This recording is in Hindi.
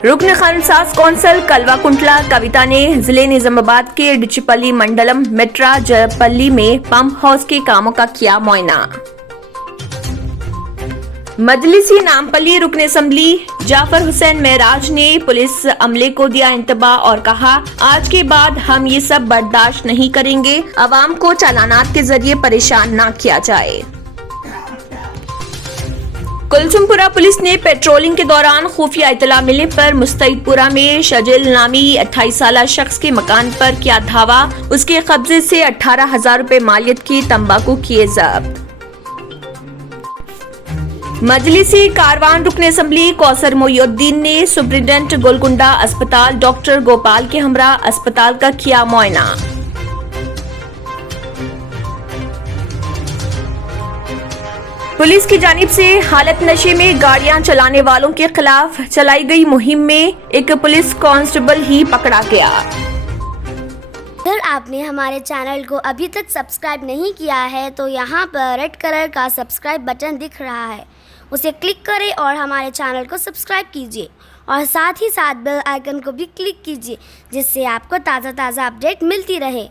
रुकन खानसास कौंसल कलवा कुंटला कविता ने जिले निजामाबाद के डिचपल्ली मंडलम मिट्रा जयपल्ली में पंप हाउस के कामों का किया मुआयना। मजलिसी नामपल्ली रुकन असम्बली जाफर हुसैन महराज ने पुलिस अमले को दिया इंतबाह और कहा, आज के बाद हम ये सब बर्दाश्त नहीं करेंगे। अवाम को चालानात के जरिए परेशान न किया जाए। कुलसुमपुरा पुलिस ने पेट्रोलिंग के दौरान खुफिया इतला मिलने पर मुस्तैदपुरा में शजिल नामी 28 साला शख्स के मकान पर किया धावा। उसके कब्जे से 18,000 रुपए मालियत की तंबाकू किए जब्त। मजलिसी कारवान रुकन असम्बली कौसर मोइनुद्दीन ने सुप्रिंटेंडेंट गोलकुंडा अस्पताल डॉक्टर गोपाल के हमरा अस्पताल का किया मुआयना। पुलिस की जानिब से हालत नशे में गाड़ियां चलाने वालों के खिलाफ चलाई गई मुहिम में एक पुलिस कांस्टेबल ही पकड़ा गया। अगर आपने हमारे चैनल को अभी तक सब्सक्राइब नहीं किया है तो यहाँ पर रेड कलर का सब्सक्राइब बटन दिख रहा है, उसे क्लिक करें और हमारे चैनल को सब्सक्राइब कीजिए और साथ ही साथ बेल आइकन को भी क्लिक कीजिए, जिससे आपको ताज़ा अपडेट मिलती रहे।